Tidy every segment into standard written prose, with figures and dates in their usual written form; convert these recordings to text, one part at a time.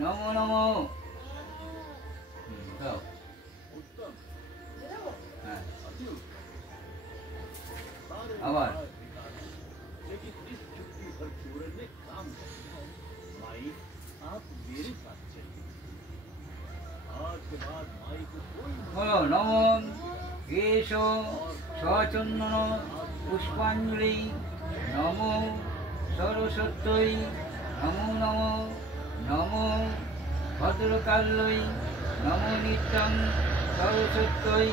নমো নমো। দাও। হ্যাঁ আবার বলো নমো কেশ সচন্দন পুষ্পাঞ্জলি নমো সরস্বত্যই নমো নমো নমো ভদ্রকাল্যই নমো নিত্যং সরস্বত্যই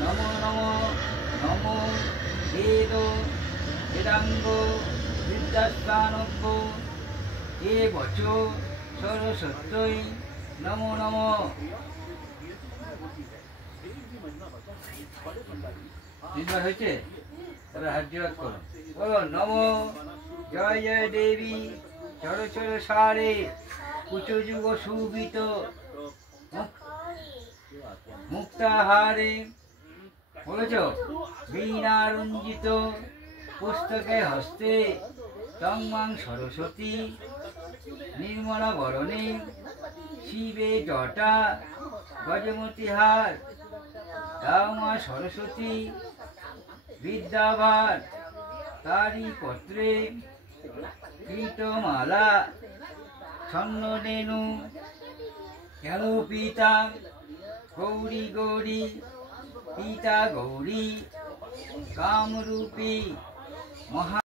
নমো নমো নমো বেদ বেদাঙ্গ বিদ্যাস্থানজ্ঞ এ বচ সরস্বত্যই নমো নমো। তিনবার হয়েছে, তাহলে হাজিরাত করো। বলো নমো জয় জয় দেবী চর চর সারে কুচ যুগ সুবিত মুক্তাহারে বলেছ বীণা রঞ্জিত পুস্তকে হস্তে তংমাং সরস্বতী নির্মলা বরণে শিবে জটা গজমতি হার দাও মা সরস্বতী বিদ্যাভার তারি পত্রে কীটমালা ছন্ননেনু কেন পিতা গৌরী গৌরী পিতা গৌরী কামরূপী মহা